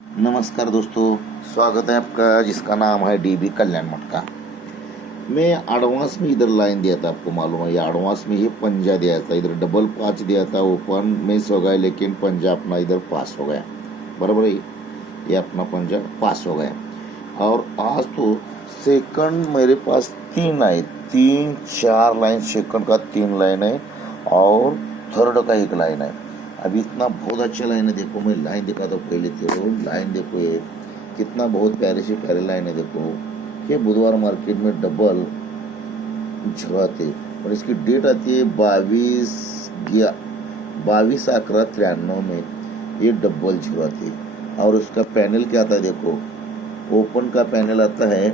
नमस्कार दोस्तों, स्वागत है आपका जिसका नाम है डीबी कल्याण मठ का। मैं एडवांस में इधर लाइन दिया था, आपको मालूम है। ये एडवांस में ही पंजा दिया था, इधर डबल 5 दिया था, ओपन मिस हो गया, लेकिन पंजा अपना इधर पास हो गया। बराबर है, ये अपना पंजा पास हो गया। और आज तो सेकंड मेरे पास 3 आए, 3-4 लाइन सेकंड का 3 लाइन है और थर्ड का 1 लाइन है। अभी इतना बहुत अच्छा लाइन है। देखो मैं लाइन दिखाता हूँ, पहले थे वो लाइन देखो, ये कितना बहुत प्यारे से प्यारे लाइन है। देखो ये बुधवार मार्केट में डबल झुराते और इसकी डेट आती है 22/11/93 में ये डबल झुराते। और उसका पैनल क्या आता है, देखो ओपन का पैनल आता है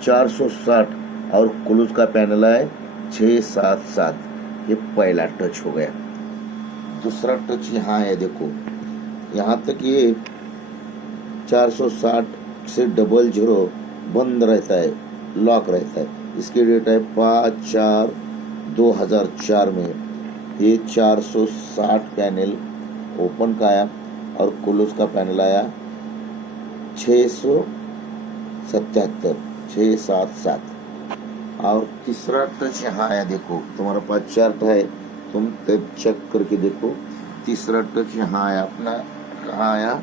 460 और क्लोज का पैनल है 677। ये पहला टच हो गया। दूसरा टच यहाँ है, देखो यहाँ तक ये 460 से डबल जीरो बंद रहता है, लॉक रहता है। इसकी डेट है 5/4/2004 में ये 460 पैनल ओपन का आया और क्लोज का पैनल आया 677। और तीसरा टच यहाँ आया, देखो तुम्हारे पास चार्ट है, तुम तब चेक करके देखो। तीसरा टच यहाँ आया अपना, कहाँ आया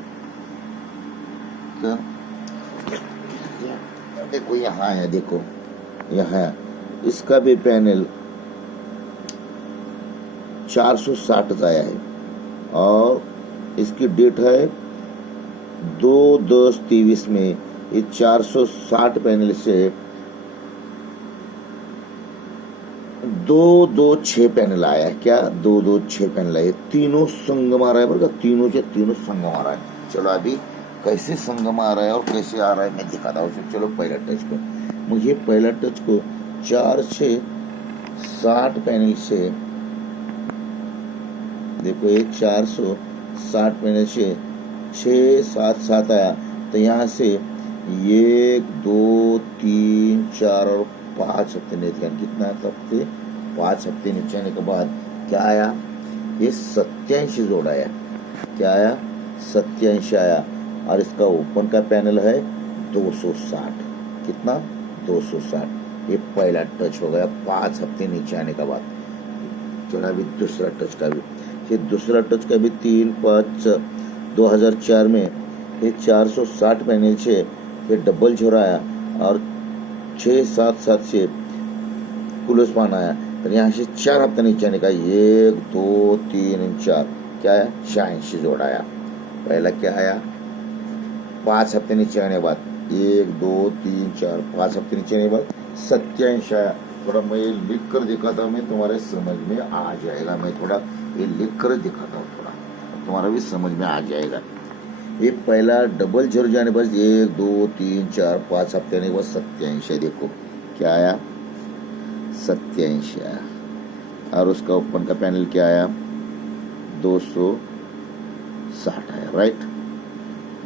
तो देखो यहाँ आया, देखो यहाँ इसका भी पैनल 460 आया है और इसकी डेट है 2/10/23 में ये 460 पैनल से 2-2-6 पैनल आया है। क्या 2-2-6 पैनल आया, तीनों संग मारा है, बरका तीनों के तीनों संग मारा है। चलो अभी कैसे संग मारा है और कैसे आ रहा है मैं दिखाता हूँ। चलो पहला टच पे मुझे पहला टच को 460 पैनल से देखो, ये 460 पैनल से 677 आया। तो यहाँ से 1 2 3 4 और 5 हफ्ते नीचे, कितना हफ्ते, 5 हफ्ते नीचे आने के बाद क्या आया, ये 87 जोड़ आया। क्या आया, 87 आया। और इसका ओपन का पैनल है 260। कितना, 260। ये पहला टच हो गया 5 हफ्ते नीचे आने के बाद। चलो अभी दूसरा टच का भी, ये दूसरा टच का भी 3/5/2004 में ये 460 पैनल से ये डबल झोराया और 677 से क्लोज पान आया। तो यहाँ से 4 हफ्ते नीचे आने का 1 2 3 4 क्या है, 86 जोड़ आया। पहला क्या आया, 5 हफ्ते नीचे आने के बाद 1 2 3 4 5 हफ्ते नीचे आने के बाद 87 आया। थोड़ा मैं लिख कर दिखाता हूँ, मैं तुम्हारे समझ में आ जाएगा। मैं थोड़ा ये लिख कर दिखाता हूँ, थोड़ा तुम्हारा भी समझ में आ जाएगा। ये पहला डबल झर जाने बस 1 2 3 4 5 हफ्ते आने के बाद 87। देखो क्या आया, 87 आया। और उसका ओपन का पैनल क्या आया, 260 आया। राइट,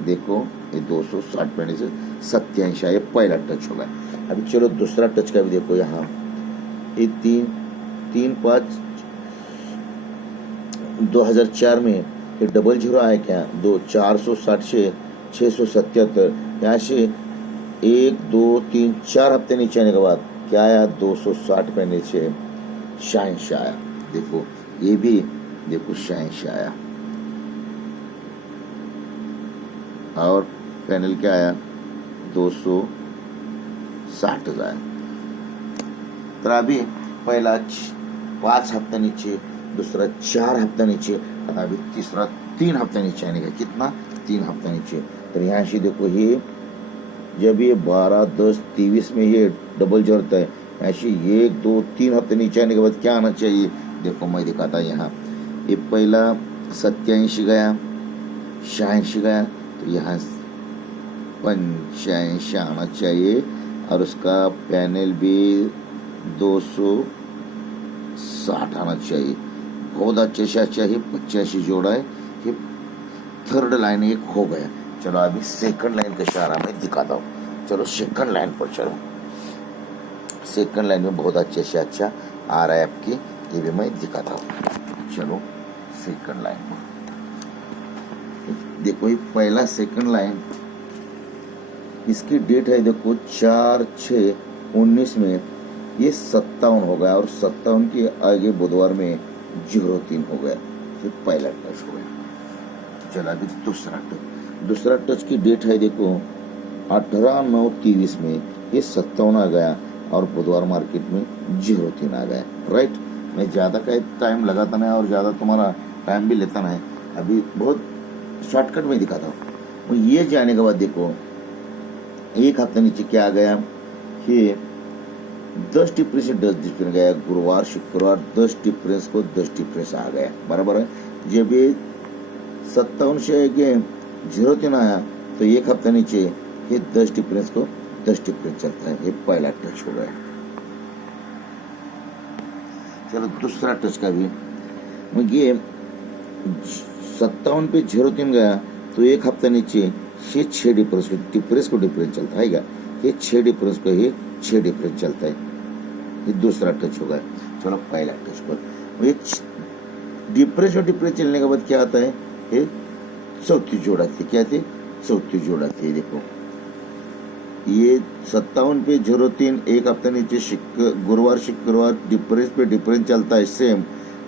देखो ये 260 पैनल से 87 आया, पहला टच होगा। अभी चलो दूसरा टच का भी देखो। यहाँ ये 3/5/2004 में ये डबल जीरो आया। क्या 460 से 677। यहाँ से 1 2 3 4 हफ्ते नीचे आने के बाद क्या आया, 260 पैनल से 86 आया। देखो ये भी देखो 86 आया। और पैनल क्या आया, 260 आया। तो अभी पहला 5 हफ्ते नीचे, दूसरा 4 हफ्ते नीचे, अभी तीसरा 3 हफ्ते नीचे आने का। कितना, 3 हफ्ते नीचे। तो यहाँ से देखो ये जब ये 12/10/23 में ये डबल जोड़ता है, ऐसे 1 2 3 हफ्ते नीचे आने के बाद क्या आना चाहिए, देखो मैं दिखाता यहाँ। ये पहला 87 गया, 86 गया, तो यहाँ 85 आना चाहिए। और उसका पैनल भी 260 आना चाहिए। बहुत अच्छे से अच्छा ही 85 जोड़ा है। ये थर्ड लाइन एक हो गया। चलो अभी सेकंड लाइन का इशारा मैं दिखाता हूँ। चलो सेकंड लाइन पर चलो। सेकंड लाइन में बहुत अच्छे से अच्छा आ रहा है आपकी, ये भी मैं दिखाता हूँ। चलो सेकंड लाइन पर देखो ये पहला सेकंड लाइन, इसकी डेट है देखो 4/6/19 में ये 57 हो गया और 57 के आगे बुधवार में 03 हो गया। ये पहला टच हो गया। चला अभी दूसरा टच की डेट है देखो 18/9/23 में ये 57 आ गया और बुधवार मार्केट में 03 आ गया। राइट, मैं ज़्यादा का टाइम लगाता नहीं और ज़्यादा तुम्हारा टाइम भी लेता नहीं, अभी बहुत शॉर्टकट में दिखाता हूँ। ये जाने के बाद देखो एक हफ्ते नीचे क्या आ गया कि 10 डिफरेंस से 10 डिफरेंस गया। गुरुवार शुक्रवार 10 डिफरेंस को 10 डिफरेंस आ गया, बराबर है। जब ये 57 से 03 आया तो एक हफ्ते नीचे ये 10 डिफरेंस को 10 डिफरेंस चलता है। ये पहला टच हो गया। चलो दूसरा टच का भी, ये 57 पे 03 गया तो एक हफ्ते नीचे ये 6 डिफरेंस को डिफरेंस चलता है। ये 6 डिफरेंस को ही 6 डिफरेंस चलता है। ये दूसरा टच होगा। चलो पहला टच पर, ये डिफरेंस और डिफरेंस चलने के बाद क्या आता है, ये चौथी जोड़ा थी। क्या थी? चौथी जोड़ा थी। देखो ये 57 पे 03 एक हफ्ते नीचे गुरुवार शुक्रवार डिफरेंस पे डिफरेंस चलता है सेम,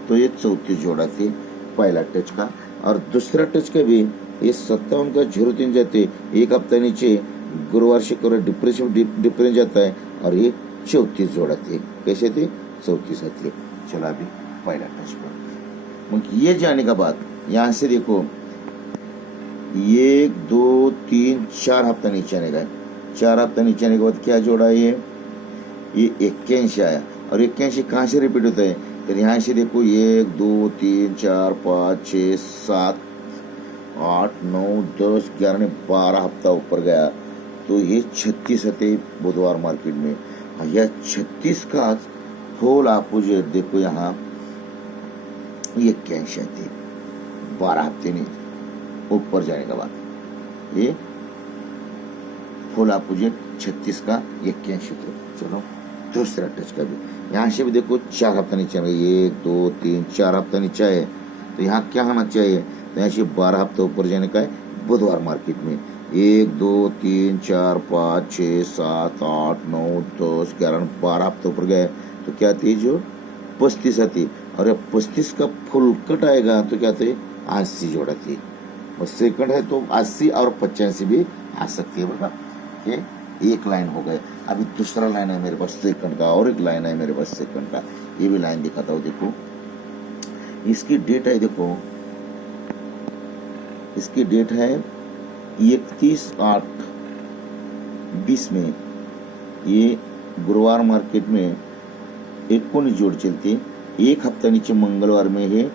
तो ये चौथी जोड़ा थी पहला टच का। और दूसरा टच का भी ये 57 का 03 जाते एक हफ्ते नीचे गुरुवार शुक्रवार डिफरेंस जाता है और ये चौथी जोड़ा थी। कैसे थी? चौथी से थी। चलो अभी पहला टच पर, ये जाने के बाद यहाँ से देखो 1 2 3 4 हफ्ता नीचे आने का। 4 हफ्ता नीचे आने के बाद क्या जोड़ा है, ये 81 आया। और 81 कहाँ से रिपीट होता है, तो यहाँ से देखो 1 2 3 4 5 6 7 8 9 10 11 ने 12 हफ्ता ऊपर गया तो ये 36 आते बुधवार मार्केट में। यह 36 का फुल अपोजिट देखो यहाँ ये 81 आती 12 हफ्ते में ऊपर जाने के बाद ये फुल अपोजिट 36 का 81 तो। चलो दूसरा टच का भी, यहाँ से भी देखो 4 हफ्ता नीचे 1 2 3 4 हफ्ता नीचे है तो यहाँ क्या आना चाहिए, तो यहाँ से 12 हफ्ते ऊपर जाने का है बुधवार मार्केट में। 1 2 3 4 5 6 7 8 9 10 11 12 हफ्ते ऊपर गए तो क्या थी, जो 35 आती। और 35 का फुल कट आएगा तो क्या थे, 80 जोड़ा थी। और सेकंड है तो 80 और 85 भी आ सकती है। बता ये एक लाइन हो गए। अभी दूसरा लाइन है मेरे पास सेकंड का, और एक लाइन है मेरे पास सेकंड का। ये भी लाइन दिखाता हूँ। देखो इसकी डेट है, देखो इसकी डेट है 31/8/20 में। ये गुरुवार मार्केट में 19 जोड़ चलते, एक हफ्ता नीचे मंगलवार में है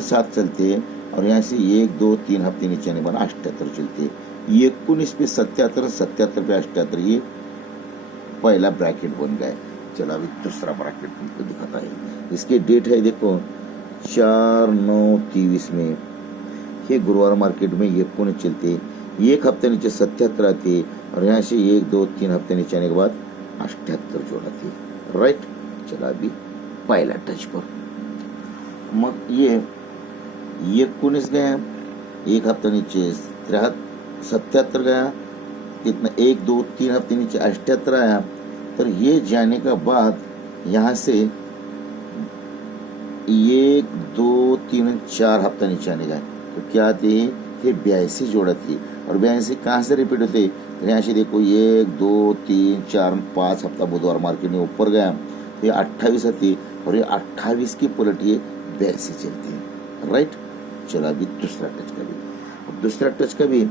7 चलते और यहाँ से 1 2 3 हफ्ते नीचे आने वाला 78 चलते। 19 पे 77 77 पे 78 ये पहला ब्रैकेट बन गया। चलो अभी दूसरा ब्रैकेट तुमको दिखाता है। इसकी डेट है देखो 4/9/23 में। ये गुरुवार मार्केट में 19 चलते, एक हफ्ते नीचे 77 आती और यहाँ से 1 2 3 हफ्ते नीचे आने के बाद 78 जोड़ आती। राइट, चलो अभी पहला टच पर, मग ये 19 गया, एक हफ्ता नीचे 77 गया, कितना 1 2 3 हफ्ते नीचे 78 आया। तो ये जाने का बाद यहाँ से 1 2 3 4 हफ्ता नीचे आने का तो क्या आती है, ये 82 जोड़ा थी। और 82 कहाँ से रिपीट होते, तो यहाँ से देखो 1 2 3 4 5 हफ्ता बुधवार मार्केट में ऊपर गया, ये 28 आती और ये 28 की पलट ये 82 चलती है। राइट, चलो अभी दूसरा टच का भी। दूसरा टच का भी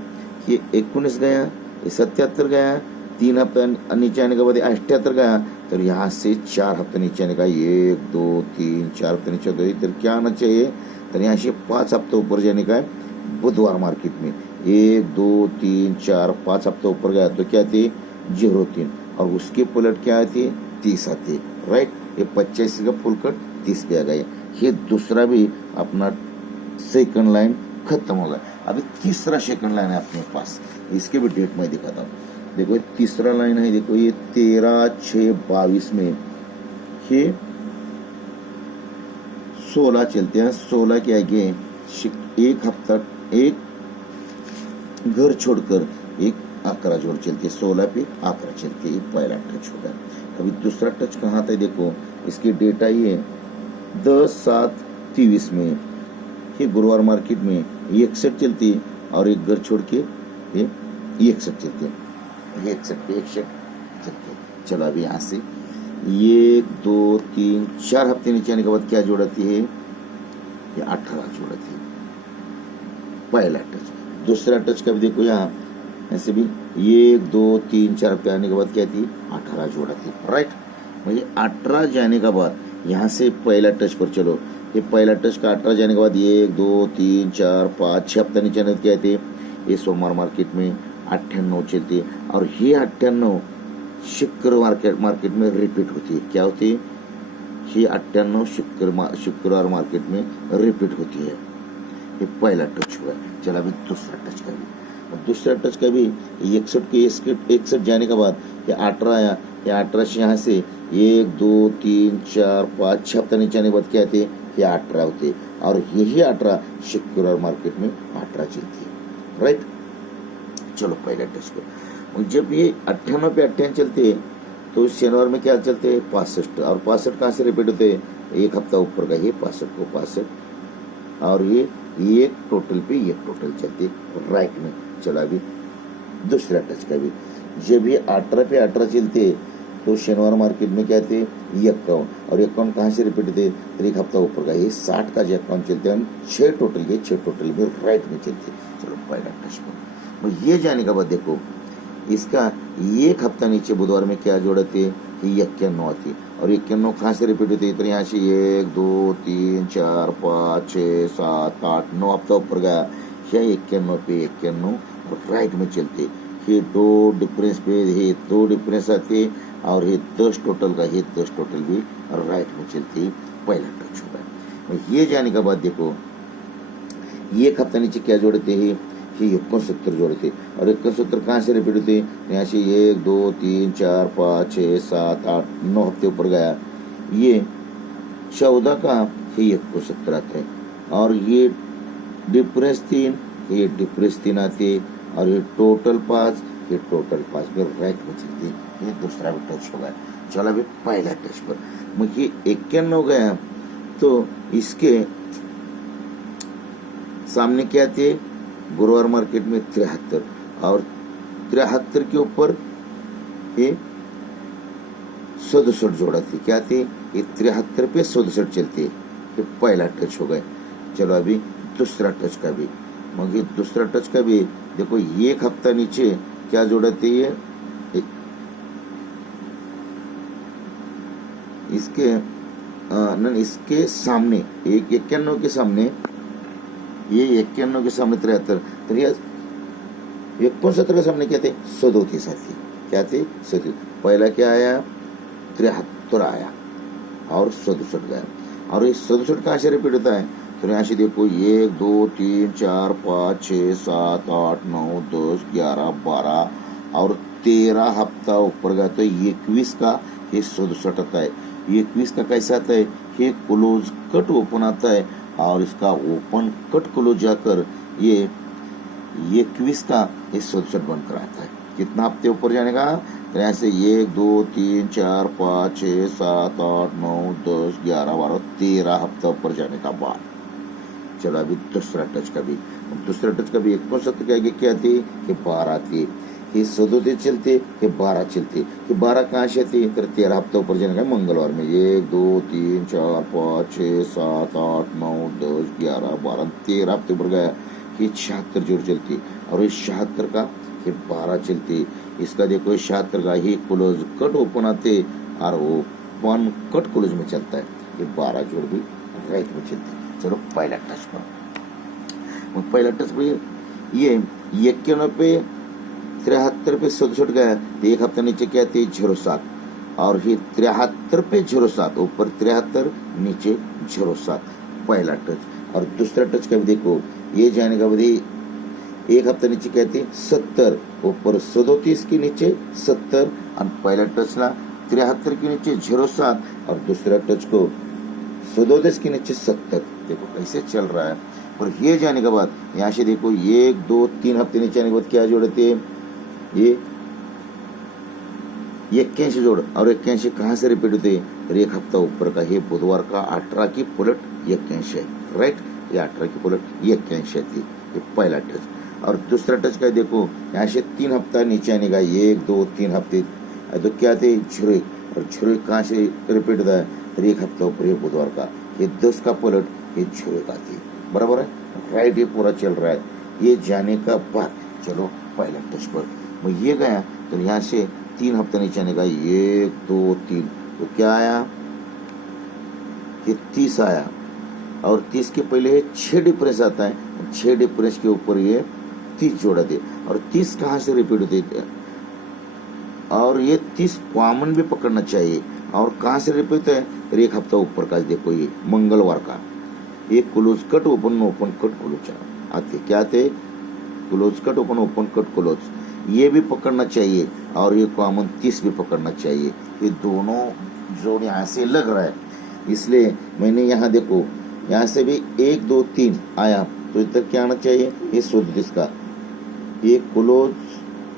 ये 19 गया, ये 77 गया, 3 हफ्ता नीचे आने के बाद 78 गया। तो यहाँ से 4 हफ्ते नीचे आने का 1 2 3 4 हफ्ते नीचे, तो इधर क्या आना चाहिए, तो यहाँ से 5 हफ्ते ऊपर जाने का है बुधवार मार्केट में। 1 2 3 4 5 हफ्ते ऊपर गया तो क्या थी, 03 और उसकी पलट क्या आती, 30 आती। राइट, ये 85 का फुल कट 30 पे आ गया। ये दूसरा भी अपना सेकंड लाइन खत्म होगा। अभी तीसरा सेकंड लाइन है अपने पास, इसके भी डेट मैं दिखाता हूँ। देखो तीसरा लाइन है, देखो ये 13/6/22 में ये 16 चलते हैं। 16 के आगे एक हफ्ता, एक घर छोड़कर एक 11 जोड़ चलती है, 16 पे 11 चलती है, ये पहला टच होगा। अभी दूसरा टच कहाँ था देखो, इसकी डेट आई है 10/7/23 में, ये गुरुवार मार्केट में ये 61 चलती है और एक घर छोड़ के ये 61 चलती है, ये 61 पे 61 चलती है। चलो अभी यहाँ से 1 2 3 4 हफ्ते नीचे आने के बाद क्या जोड़ती है, ये 18 जोड़ती है, पहला टच। दूसरा टच का भी देखो यहाँ ऐसे भी 1 2 3 4 पे आने के बाद क्या थी, 18 जोड़ा थी, राइट। म्हणजे 18 जाने के बाद यहाँ से पहला टच पर चलो, ये पहला टच का 18 जाने के बाद 1 2 3 4 5 6 हफ्ता नीचे आने क्या थे, ये सोमवार मार्केट में 98 चलती है और ये 98 शुक्रवार मार्केट में रिपीट होती है। क्या होती है, ये 98 शुक्रवार मार्केट में रिपीट होती है, ये पहला टच हुआ। चला अभी दूसरा टच का भी, और दूसरा टच का भी 61 के 61 जाने के बाद ये 18 आया, ये 18 से यहाँ से 1 2 3 4 5 6 हफ्ता नीचे आने के बाद क्या थे, ये 18 होते और यही 18 शुक्रवार मार्केट में 18 चलती है, राइट। चलो पहला टच पर, जब ये 98 पे 98 चलते तो शनिवार में क्या चलते हैं 65, और 65 कहाँ से रिपीट होते हैं, एक हफ्ता ऊपर का ये 65 को 65 और ये एक टोटल पे एक टोटल चलते राइट में। चला अभी दूसरा टच का भी, जब ये 18 पे 18 चलते तो शनिवार मार्केट में क्या थे 51, और 51 कहाँ से रिपीट होते, तो एक हफ्ता ऊपर का ये 60 का जो अकाउंट चलते हैं 6 टोटल के 6 टोटल में राइट में चलते। चलो पहला टच पर ये जाने के बाद देखो इसका एक हफ्ता नीचे बुधवार में क्या जोड़ा थे, ये 91 आती, और 91 कहाँ से रिपीट होती है, तो यहाँ से 1 2 3 4 5 6 7 8 9 हफ्ता ऊपर गया, या 91 पे 91 राइट में चलते, ये 2 डिफरेंस पे ये 2 डिफरेंस आते और ये 10 टोटल का ये 10 टोटल भी राइट में चलती, पहला टच होगा। ये जाने के बाद देखो एक हफ्ता नीचे क्या जोड़ते हैं, ये 69 जोड़े थे, और 69 कहाँ से रिपीट होते, यहाँ से 1 2 3 4 5 6 7 8 9 हफ्ते ऊपर गया, ये 14 का ये 69 आता है, और ये डिफरेंस 3 ये डिफरेंस 3 आते, और ये टोटल 5 ये टोटल 5 में राइट में चलती, ये दूसरा भी टच होगा। चलो अभी पहला टच पर, मुझे 51 हो गया तो इसके सामने क्या थे, गुरुवार मार्केट में 73, और 73 के ऊपर ये 67 जोड़ा थी, क्या थे ये 73 पे 67 चलते, ये पहला टच हो गया। चलो अभी दूसरा टच का भी, मगर दूसरा टच का भी देखो एक हफ्ता नीचे क्या जोड़ा थे, ये इसके सामने एक 91 के सामने, ये 91 के सामने 73, तो ये 69 के सामने क्या थे 37 साथी, क्या थे 37, पहला क्या आया 73 आया और 67 गया, और ये 67 कहाँ से रिपीट होता है, तो यहाँ से देखो 1 2 3 4 5 6 7 8 9 10 11 12 और 13 हफ्ता ऊपर गया, तो 21 का ये 67 आता है, 21 का कैसा आता है, ये क्लोज कट ओपन आता है, और इसका ओपन कट क्लोज जाकर ये 21 का ये 67 बनकर आता है। कितना हफ्ते ऊपर जाने का, तो यहाँ से 1 2 3 4 5 6 7 8 9 10 11 12 13 हफ्ता ऊपर जाने का बाद। चलो अभी दूसरा टच का भी, दूसरा टच का भी 69 के आगे क्या थी, ये 12 थी, ये 37 चलते, ये 12 चलते, ये 12 कहाँ से थे, 13 हफ्ता ऊपर जाने का मंगलवार में 1 2 3 4 5 6 7 8 9 10 11 12 13 हफ्ते ऊपर गया, ये 76 जोड़ चलती, और ये 76 का ये 12 चलती, इसका देखो 76 का ही क्लोज कट ओपन आते और ओपन कट क्लोज में चलता है, ये 12 जोड़ भी राइट में चलती। चलो पहला टच पर, पहला टच पर ये 91 पे 73 पे 67 गया, एक हफ्ता नीचे क्या थे 07, और ये 73 पे 07 ऊपर 73 नीचे 07 पहला टच, और दूसरा टच का भी देखो ये जाने का बाद एक हफ्ता नीचे क्या थे 70 ऊपर 37 के नीचे 70, और पहला टच ला 73 के नीचे 07 और दूसरा टच को 37 के नीचे 70, देखो कैसे चल रहा है। और ये जाने के बाद यहाँ से देखो 1 2 3 हफ्ते नीचे आने के बाद क्या जोड़ते हैं, ये 81 जोड़, और 81 कहाँ से रिपीट होते हैं, तो एक हफ्ता ऊपर का, ये बुधवार का 18 की पुलट 81 है, राइट, ये 18 की पुलट 81 थी, ये पहला टच। और दूसरा टच का देखो यहाँ से 3 हफ्ता नीचे आने का, 1 2 3 हफ्ते, तो क्या थे झुरे, और झुरे कहाँ से रिपीट होता है, तो एक हफ्ता ऊपर ये बुधवार का, ये 10 का पलट ये झुरे का थी, बराबर है, राइट, ये पूरा चल रहा है। ये जाने का बाद चलो पहला टच पर मैं ये गया, तो यहाँ से 3 हफ्ते नीचे आने का, 1 2 3, तो क्या आया, ये 30 आया, और 30 के पहले 6 डिफरेंस आता है, 6 डिफरेंस के ऊपर ये 30 जोड़ा थे, और 30 कहाँ से रिपीट होते थे, और ये 30 कॉमन भी पकड़ना चाहिए, और कहाँ से रिपीट है, एक हफ्ता ऊपर का, देखो ये मंगलवार का, ये close cut open open cut close आते, क्या थे, close cut open cut close, ये भी पकड़ना चाहिए, और ये कॉमन 30 भी पकड़ना चाहिए। ये दोनों जोड़ यहाँ से लग रहा है, इसलिए मैंने यहाँ देखो, यहाँ से भी 1 2 3 आया, तो इधर क्या आना चाहिए, ये 37 का, ये क्लोज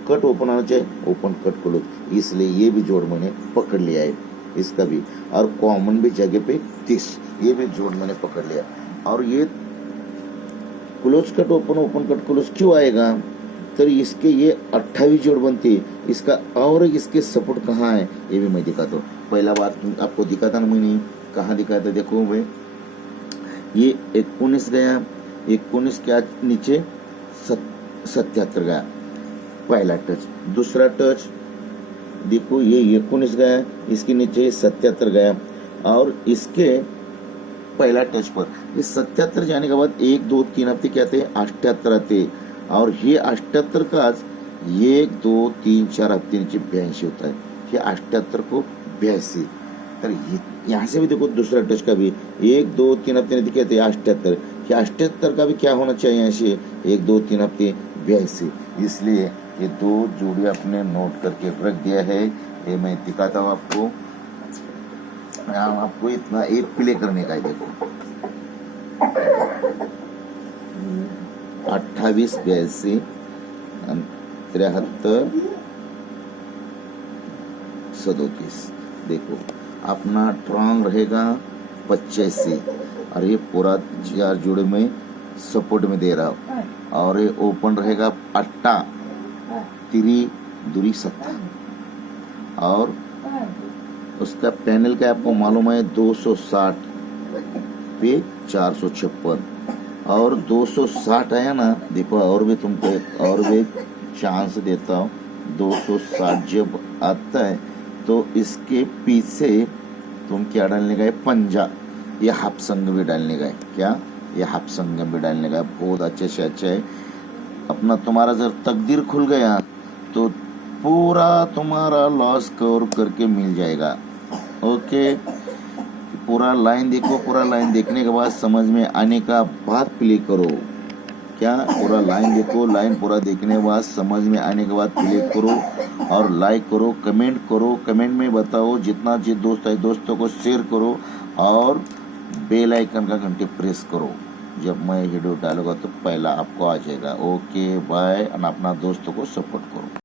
कट ओपन आना चाहिए, ओपन कट क्लोज, इसलिए ये भी जोड़ मैंने पकड़ लिया है, इसका भी, और कॉमन भी जगह पे 30, ये भी जोड़ मैंने पकड़ लिया। और ये close cut open cut close क्यों आएगा, तो इसके ये 28 जोड़ बनते, इसका और इसके सपोर्ट कहाँ है ये भी मैं दिखाता हूँ। पहला बात आपको दिखाता ना मैंने, कहाँ दिखाता, देखो भाई, ये 19 गया, 19 क्या नीचे 77 गया, पहला टच। दूसरा टच देखो, ये 19 गया, इसके नीचे 77 गया, और इसके पहला टच पर ये 77 जाने के बाद 1 2 3 हफ्ते क्या थे, 78 आते, और ये 78 का 1 2 3 4 हफ्ते नीचे 82 होता है, ये 78 को 82, तर यहाँ से भी देखो दूसरा टच का भी 1 2 3 हफ्ते नीचे क्या थे, 78, ये 78 का भी क्या होना चाहिए, यहाँ से 1 2 3 हफ्ते 82, इसलिए ये दो जोड़ी आपने नोट करके रख दिया है। ये मैं दिखाता हूँ आपको, आपको इतना एक प्ले करने का है, देखो 28 82 73 37, देखो अपना ट्रॉन्ग रहेगा 85, और ये पूरा 4 जोड़े में सपोर्ट में दे रहा हूँ, और ये ओपन रहेगा 8 3 दूरी 7, और उसका पैनल का आपको मालूम है 260 पे 456, और 260 आया ना, देखो और भी तुमको एक और भी चांस देता हूँ, 260 जब आता है तो इसके पीछे तुम क्या डालने का है, पंजा, ये हाफ संग भी डालने का है, क्या ये हाफ संग भी डालने का है, बहुत अच्छे से अच्छा है अपना। तुम्हारा जब तकदीर खुल गया तो पूरा तुम्हारा लॉस कवर करके मिल जाएगा। ओके, पूरा लाइन देखो, पूरा लाइन देखने के बाद समझ में आने का बाद प्ले करो, क्या पूरा लाइन देखो, लाइन पूरा देखने के बाद समझ में आने के बाद प्ले करो, और लाइक करो, कमेंट करो, कमेंट में बताओ, जितना जो दोस्त है दोस्तों को शेयर करो, और बेल आइकन का घंटी प्रेस करो, जब मैं वीडियो डालूंगा तो पहला आपको आ जाएगा। ओके बाय, और अपना दोस्तों को सपोर्ट करो।